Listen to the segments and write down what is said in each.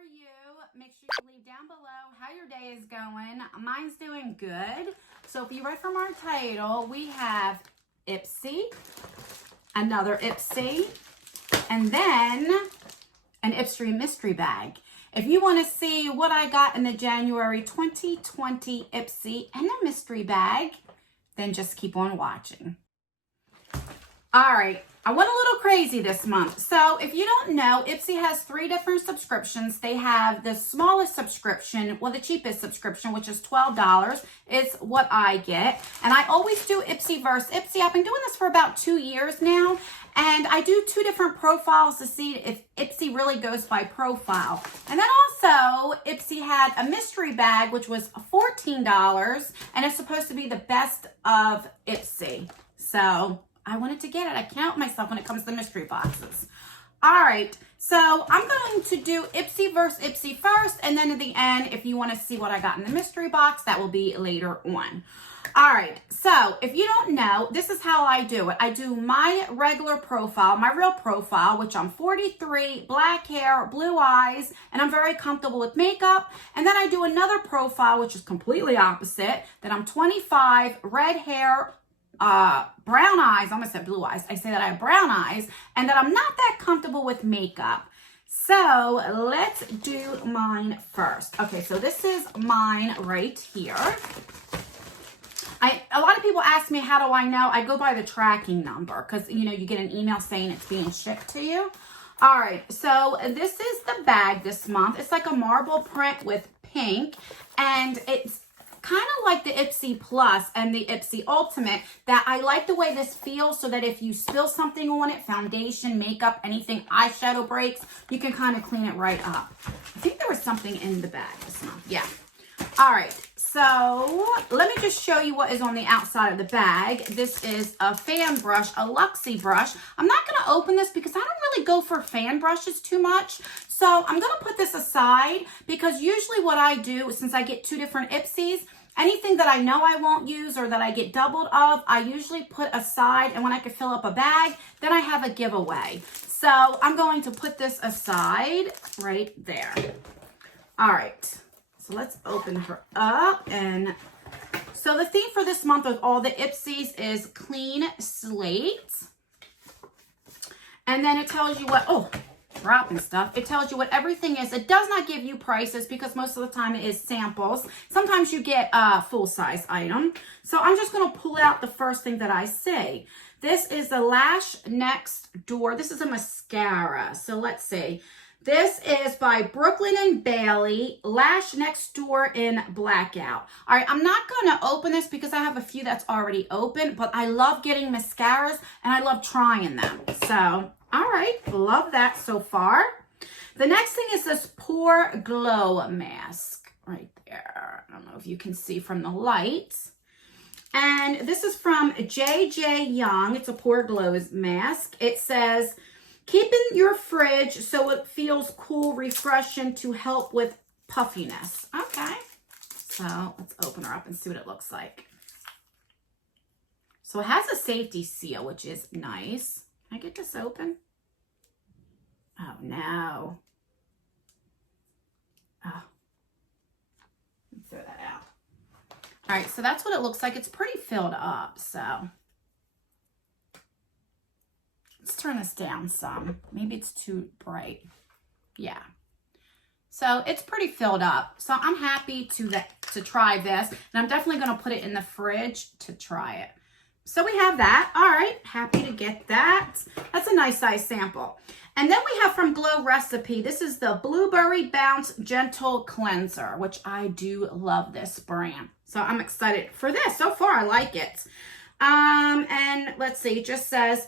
are you? Make sure you leave down below how your day is going. Mine's doing good. So if you read from our title, we have IPSY, another IPSY, and then an IPSY mystery bag. If you want to see what I got in the January 2020 IPSY and the mystery bag, then just keep on watching. All right, I went a little crazy this month. So if you don't know, IPSY has 3 different subscriptions. They have the smallest subscription, well, the cheapest subscription, which is $12, is what I get. And I always do IPSY versus IPSY. I've been doing this for about 2 years now. And I do 2 different profiles to see if IPSY really goes by profile. And then also, IPSY had a mystery bag, which was $14. And it's supposed to be the best of IPSY. So I wanted to get it. I can't help myself when it comes to mystery boxes. All right, so I'm going to do IPSY versus IPSY first, and then at the end, if you want to see what I got in the mystery box, that will be later on. All right, so if you don't know, this is how I do it. I do my regular profile, my real profile, which I'm 43, black hair, blue eyes, and I'm very comfortable with makeup. And then I do another profile, which is completely opposite, that I'm 25, red hair, brown eyes, I almost said blue eyes. I say that I have brown eyes and that I'm not that comfortable with makeup. So let's do mine first. Okay, so this is mine right here. A lot of people ask me, how do I know? I go by the tracking number because, you know, you get an email saying it's being shipped to you. All right, so this is the bag this month. It's like a marble print with pink, and it's kind of like the IPSY Plus and the IPSY Ultimate, that I like the way this feels so that if you spill something on it, foundation, makeup, anything, eyeshadow breaks, you can kind of clean it right up. I think there was something in the bag this month. Yeah. All right. So let me just show you what is on the outside of the bag. This is a fan brush, a Luxie brush. I'm not going to open this because I don't really go for fan brushes too much. So I'm going to put this aside because usually what I do, since I get 2 different IPSYs, anything that I know I won't use or that I get doubled of, I usually put aside, and when I can fill up a bag, then I have a giveaway. So I'm going to put this aside right there. All right. So let's open her up. And so the theme for this month with all the IPSYs is clean slate. And then it tells you what, oh, dropping stuff. It tells you what everything is. It does not give you prices because most of the time it is samples. Sometimes you get a full-size item. So I'm just going to pull out the first thing that I see. This is the Lash Next Door. This is a mascara. So let's see. This is by Brooklyn & Bailey, Lash Next Door in Blackout. All right, I'm not going to open this because I have a few that's already open, but I love getting mascaras and I love trying them. So, all right, love that so far. The next thing is this Pore Glow mask right there. I don't know if you can see from the light. And this is from J.J. Young. It's a Pore Glow mask. It says, keep in your fridge so it feels cool, refreshing to help with puffiness. Okay. So let's open her up and see what it looks like. So it has a safety seal, which is nice. Can I get this open? Oh, no. Oh. Let's throw that out. All right, so that's what it looks like. It's pretty filled up, so let's turn this down some. Maybe it's too bright. Yeah. So it's pretty filled up. So I'm happy to try this. And I'm definitely going to put it in the fridge to try it. So we have that. All right. Happy to get that. That's a nice size sample. And then we have from Glow Recipe. This is the Blueberry Bounce Gentle Cleanser, which I do love this brand. So I'm excited for this. So far, I like it. And let's see. It just says,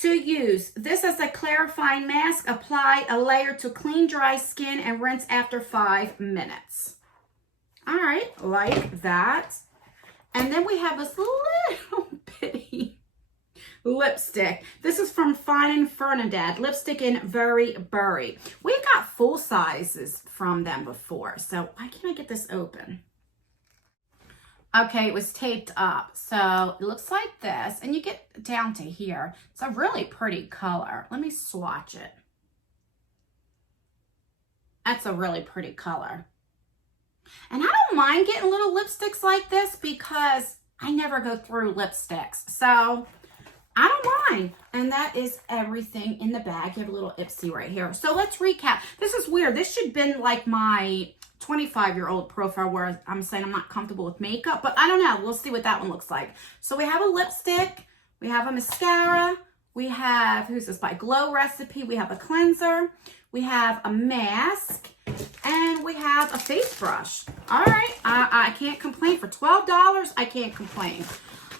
to use this as a clarifying mask, apply a layer to clean dry skin and rinse after 5 minutes. All right, like that. And then we have this little bitty lipstick. This is from Fine & Fernandad, lipstick in Very Berry. We got full sizes from them before, so why can't I get this open? Okay, it was taped up. So it looks like this, and you get down to here. It's a really pretty color. Let me swatch it. That's a really pretty color. And I don't mind getting little lipsticks like this because I never go through lipsticks. So I don't mind. And that is everything in the bag. You have a little IPSY right here. So let's recap. This is weird. This should have been like my 25-year-old profile where I'm saying I'm not comfortable with makeup. But I don't know. We'll see what that one looks like. So we have a lipstick. We have a mascara. We have, who's this by? Glow Recipe. We have a cleanser. We have a mask. And we have a face brush. All right. I can't complain. For $12, I can't complain.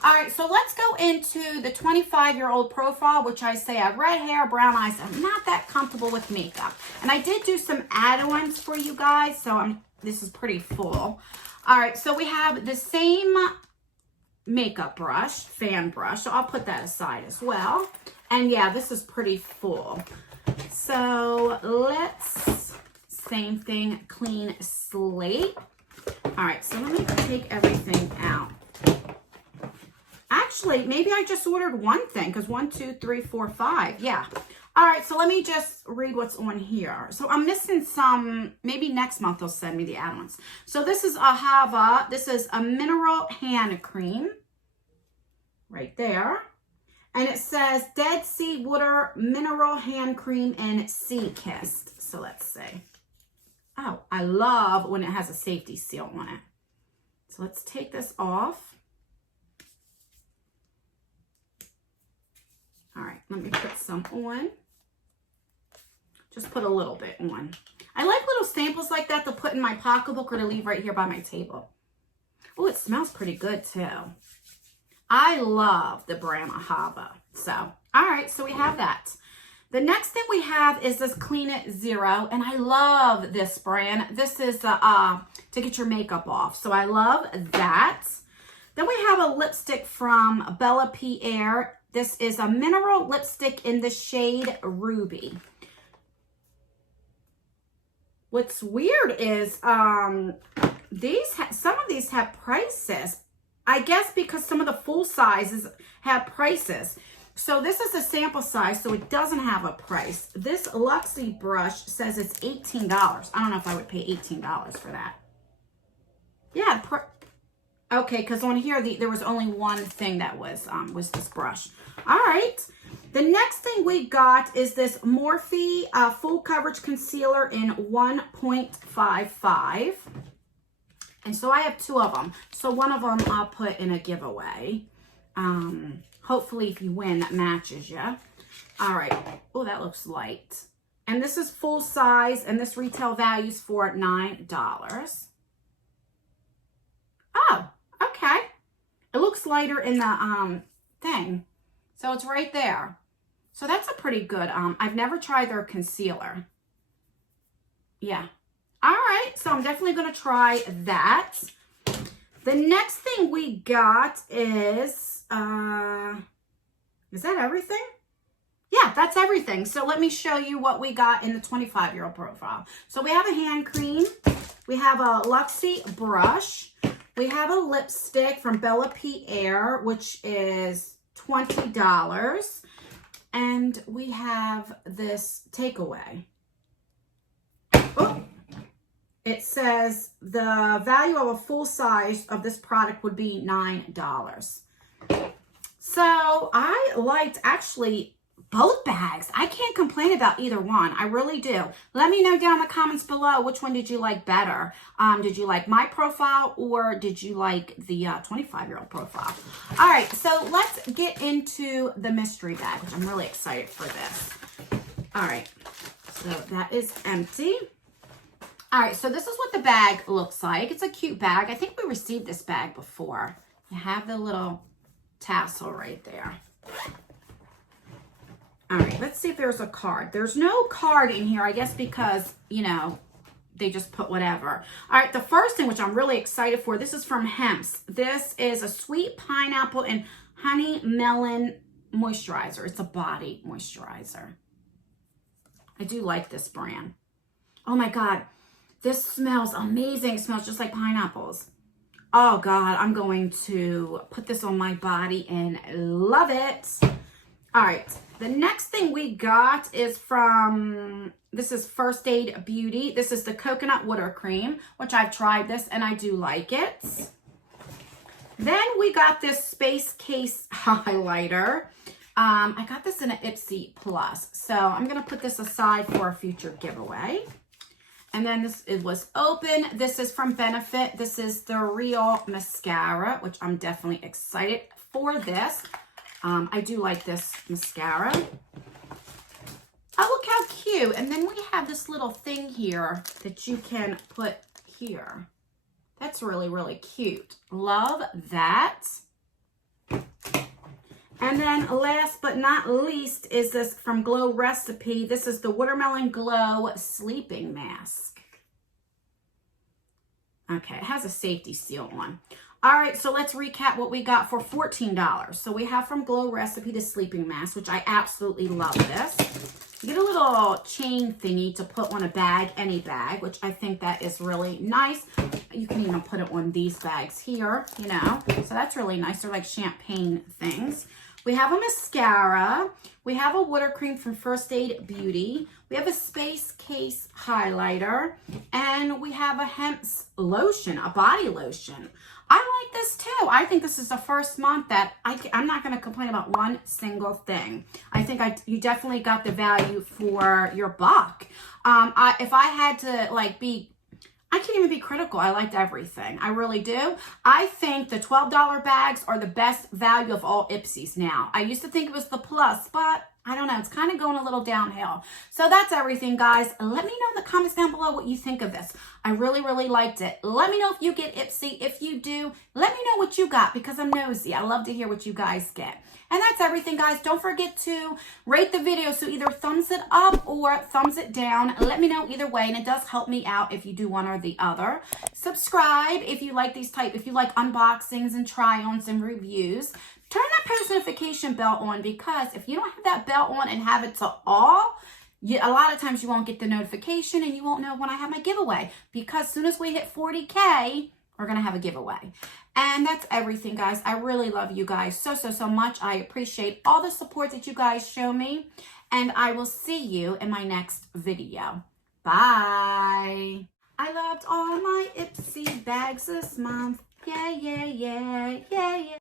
All right, so let's go into the 25-year-old profile, which I say I have red hair, brown eyes. I'm not that comfortable with makeup. And I did do some add-ons for you guys, so this is pretty full. All right, so we have the same makeup brush, fan brush. So I'll put that aside as well. And yeah, this is pretty full. So let's, same thing, clean slate. All right, so let me take everything out. Actually, maybe I just ordered one thing because 1, 2, 3, 4, 5. Yeah. All right. So let me just read what's on here. So I'm missing some. Maybe next month they'll send me the add-ons. So this is a Hava. This is a mineral hand cream. Right there. And it says Dead Sea Water Mineral Hand Cream and Sea Kissed. So let's see. Oh, I love when it has a safety seal on it. So let's take this off. All right, let me put some on. Just put a little bit on. I like little samples like that to put in my pocketbook or to leave right here by my table. Oh, it smells pretty good too. I love the brand Hava. So, all right, so we have that. The next thing we have is this Clean It Zero, and I love this brand. This is to get your makeup off, so I love that. Then we have a lipstick from Bella Pierre. This is a mineral lipstick in the shade Ruby. What's weird is some of these have prices. I guess because some of the full sizes have prices. So this is a sample size, so it doesn't have a price. This Luxie brush says it's $18. I don't know if I would pay $18 for that. Yeah, okay, because on here there was only one thing that was this brush. All right. The next thing we got is this Morphe Full Coverage Concealer in 1.55. And so I have 2 of them. So one of them I'll put in a giveaway. Hopefully if you win, that matches you. All right. Oh, that looks light. And this is full size, and this retail values for $9. Oh, okay. It looks lighter in the thing. So it's right there. So that's a pretty good, I've never tried their concealer. Yeah. All right, so I'm definitely going to try that. The next thing we got is that everything? Yeah, that's everything. So let me show you what we got in the 25-year-old profile. So we have a hand cream. We have a Luxie brush. We have a lipstick from Bella Pierre, which is $20. And we have this takeaway. Oh, it says the value of a full size of this product would be $9. So I liked actually both bags. I can't complain about either one. I really do. Let me know down in the comments below which one did you like better. Did you like my profile or did you like the 25-year-old profile? All right, so let's get into the mystery bag, which I'm really excited for this. All right, so that is empty. All right, so this is what the bag looks like. It's a cute bag. I think we received this bag before. You have the little tassel right there. All right, let's see if there's a card. There's no card in here, I guess because, you know, they just put whatever. All right, the first thing, which I'm really excited for, this is from Hemp's. This is a sweet pineapple and honey melon moisturizer. It's a body moisturizer. I do like this brand. Oh my God, this smells amazing. It smells just like pineapples. Oh God, I'm going to put this on my body and love it. All right, the next thing we got is from This is First Aid Beauty. This is the coconut water cream, which I've tried this and I do like it. Then we got this Space Case highlighter. I got this in an IPSY Plus, so I'm going to put this aside for a future giveaway. And then it was open. This is from Benefit. This is the Real Mascara, which I'm definitely excited for this. I do like this mascara. Oh, look how cute. And then we have this little thing here that you can put here. That's really, really cute. Love that. And then last but not least is this from Glow Recipe. This is the Watermelon Glow Sleeping Mask. Okay, it has a safety seal on. All right, so let's recap what we got for $14. So we have from Glow Recipe the sleeping mask, which I absolutely love this. You get a little chain thingy to put on a bag, any bag, which I think that is really nice. You can even put it on these bags here, you know. So that's really nice. They're like champagne things. We have a mascara. We have a water cream from First Aid Beauty. We have a Space Case highlighter. And we have a hemp lotion, a body lotion. I like this too. I think this is the first month that I'm not going to complain about one single thing. I think you definitely got the value for your buck. If I had to I can't even be critical. I liked everything. I really do. I think the $12 bags are the best value of all IPSYs now. I used to think it was the Plus, but I don't know. It's kind of going a little downhill. So that's everything, guys. Let me know in the comments down below what you think of this. I really, really liked it. Let me know if you get IPSY. If you do, let me know what you got because I'm nosy. I love to hear what you guys get. And that's everything, guys. Don't forget to rate the video. So either thumbs it up or thumbs it down. Let me know either way. And it does help me out if you do one or the other. Subscribe if you like if you like unboxings and try-ons and reviews. Turn that post notification bell on because if you don't have that bell on and have it to all, a lot of times you won't get the notification and you won't know when I have my giveaway because as soon as we hit 40K, we're going to have a giveaway. And that's everything, guys. I really love you guys so, so, so much. I appreciate all the support that you guys show me. And I will see you in my next video. Bye. I loved all my IPSY bags this month. Yeah, yeah, yeah, yeah, yeah.